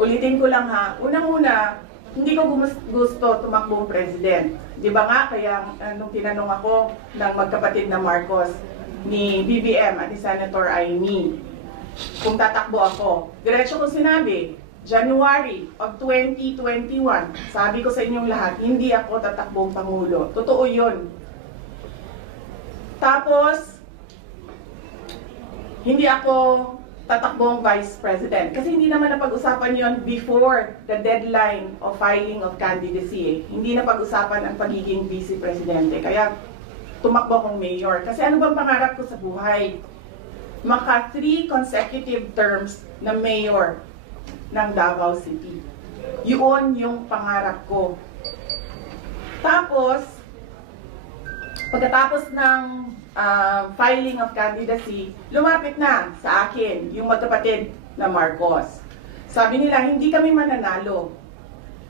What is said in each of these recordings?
Ulitin ko lang ha, unang-una, hindi ko gusto tumakbong president. Di ba nga, kaya nung tinanong ako ng magkapatid na Marcos, ni BBM at ni Senator Amy, kung tatakbo ako, diretso ko sinabi, January of 2021, sabi ko sa inyong lahat, hindi ako tatakbong Pangulo. Totoo yun. Tapos, hindi ako tatakbong Vice President. Kasi hindi naman napag-usapan yon before the deadline of filing of candidacy. Hindi napag-usapan ang pagiging Vice Presidente. Kaya tumakbo akong mayor. Kasi ano bang pangarap ko sa buhay? Maka 3 consecutive terms na mayor ng Davao City. Yun yung pangarap ko. Tapos, pagkatapos ng filing of candidacy, lumapit na sa akin yung magkapatid na Marcos. Sabi nila, hindi kami mananalo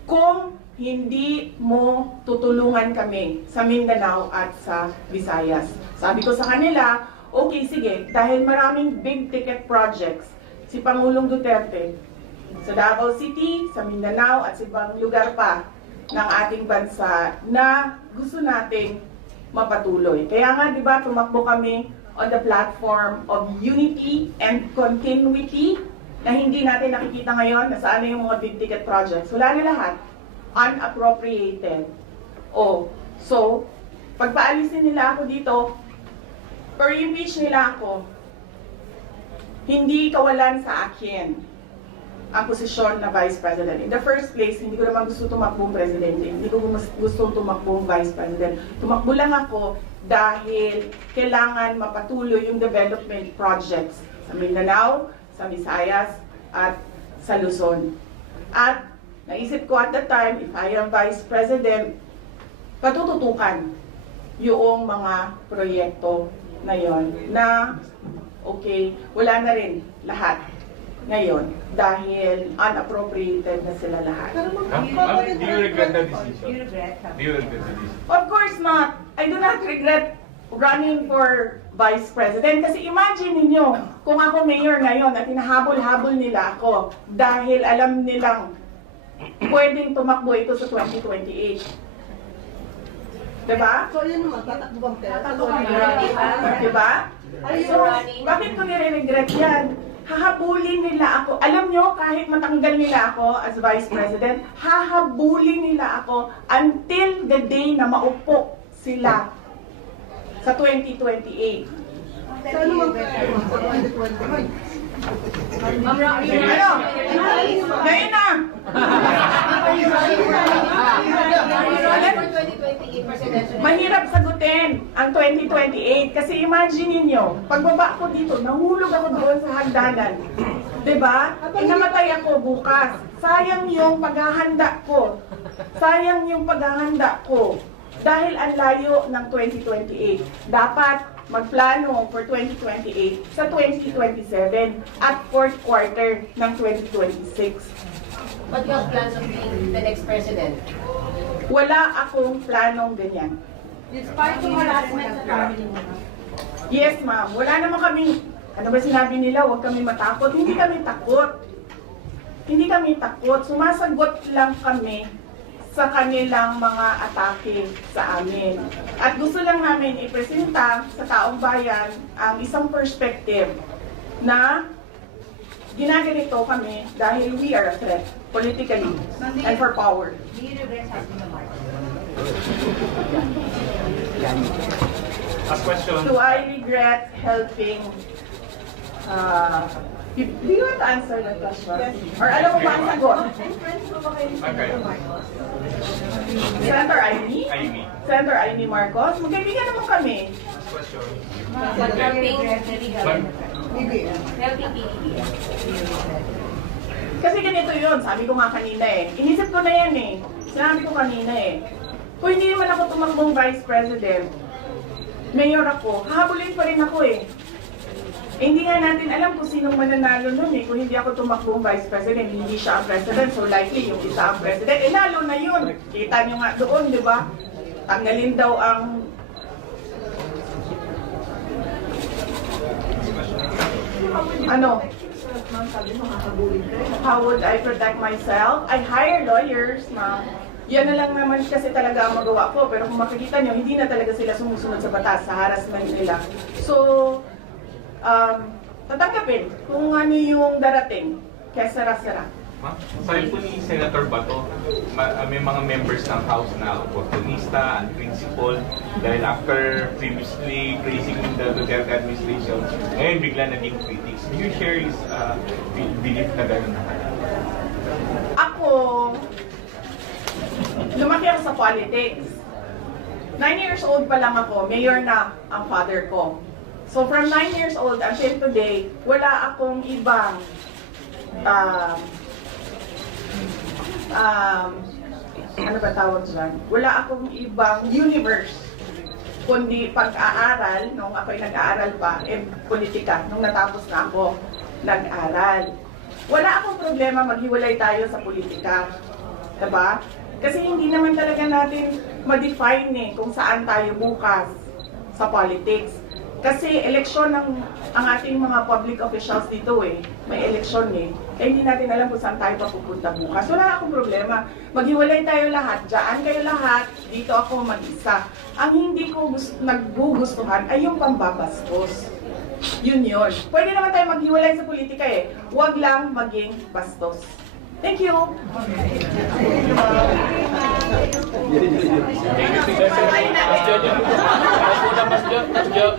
kung hindi mo tutulungan kami sa Mindanao at sa Visayas. Sabi ko sa kanila, okay, sige, dahil maraming big ticket projects si Pangulong Duterte sa Davao City, sa Mindanao at sa ibang lugar pa ng ating bansa na gusto nating mapatuloy. Kaya nga, di ba, tumakbo kami on the platform of unity and continuity na hindi natin nakikita ngayon na saan na yung mga big ticket projects. Wala na lahat. Unappropriated. So, pagpaalisin nila ako dito, or impeach nila ako, hindi kawalan sa akin ang posisyon na Vice President. In the first place, hindi ko naman gusto tumakbong Presidente. Hindi ko gusto tumakbong Vice President. Tumakbo lang ako dahil kailangan mapatuloy yung development projects sa Mindanao, sa Visayas, at sa Luzon. At naisip ko at the time, if I am Vice President, patututukan yung mga proyekto na yon na okay, wala na rin lahat ngayon dahil unappropriated na sila lahat. Do you regret the decision? Do you regret? Do you regret the decision? Of course not. I do not regret running for Vice President kasi imagine ninyo kung ako mayor ngayon at hinahabol-habol nila ako dahil alam nilang pwedeng tumakbo ito sa 2028. Diba? So yun naman, tatakbo bang pera? Tatakbo kami. Diba? So, bakit ko nire-regret yan? Hahabulin nila ako. Alam nyo, kahit matanggal nila ako as Vice President, hahabulin nila ako until the day na maupo sila sa 2028. So ano mang Ano? Ngayon na! Mahirap sagutin ang 2028 kasi imagine niyo, pagbaba ko dito, nahulog ako doon sa hagdanan. Diba? Namatay ako bukas. Sayang yung paghahanda ko. Sayang yung paghahanda ko. Dahil ang layo ng 2028. Dapat magplano for 2028 sa 2027 at fourth quarter ng 2026. But you have plans of being the next president? Wala akong planong ganyan. Despite yung harassment sa family mo. Yes, ma'am. Wala naman kami, ano ba sinabi nila, huwag kami matakot. Hindi kami takot. Hindi kami takot. Sumasagot lang kami sa kanilang mga atake sa amin. At gusto lang namin ipresenta sa taong bayan ang isang perspective na ginaganito kami dahil we are a threat politically and for power. Do you regret having a mark? Last question. Do I regret helping do you want to answer that question? Yes. Or alam mo ba ang sagot? And friends mo ba kayo Okay. sa Marcos? Senator Amy? Amy. Senator Amy Marcos? Magkaibigan naman kami. Last question. But do you regret having a But- Helping PBBM. Kasi ganito yun, sabi ko nga kanina eh. Inisip ko na yan eh. Sinabi ko kanina eh. Kung hindi naman ako tumakbong Vice President, mayor ako, hahabulin pa rin ako eh. Hindi nga natin alam kung sinong mananalo nun eh. Kung hindi ako tumakbong Vice President, hindi siya ang President, so likely yung isa ang President. Eh lalo na yun. Kita nyo nga doon, di ba? Tanggalin daw ang... Ano? Ma'am, sabi mo makakabulin ka rin. How would I protect myself? I hire lawyers, ma'am. Yan na lang naman kasi talaga ang magawa ko. Pero kung makikita nyo, hindi na talaga sila sumusunod sa batas, sa harassment nila. So, tatanggapin kung ano yung darating. Kaya sara-sara. Ma'am, sabi po ni Senator Bato, may mga members ng House na opportunista and principal dahil after previously praising the Duterte administration, ngayon bigla naging critics. Do you share his belief na gano'n na kaya? Ako, lumaki ako sa politics. 9 years old pa lang ako, mayor na ang father ko. So from 9 years old until today, wala akong ibang ano ba tawag dyan? Wala akong ibang universe kundi pag-aaral, nung ako'y nag-aaral pa, politika, nung natapos na ako nag-aral. Wala akong problema maghiwalay tayo sa politika. Diba? Kasi hindi naman talaga natin ma-define kung saan tayo bukas sa politics. Kasi eleksyon ang ating mga public officials dito may eleksyon eh hindi natin alam kung saan tayo papupunta bukas. Wala akong problema. Maghiwalay tayo lahat, dyan kayo lahat, dito ako mag-isa. Ang hindi ko naggugustuhan ay yung pambabastos. Yun. Pwede naman tayo maghiwalay sa politika Huwag lang maging bastos. Thank you! Mas Jojo. Mas una, Mas Jo.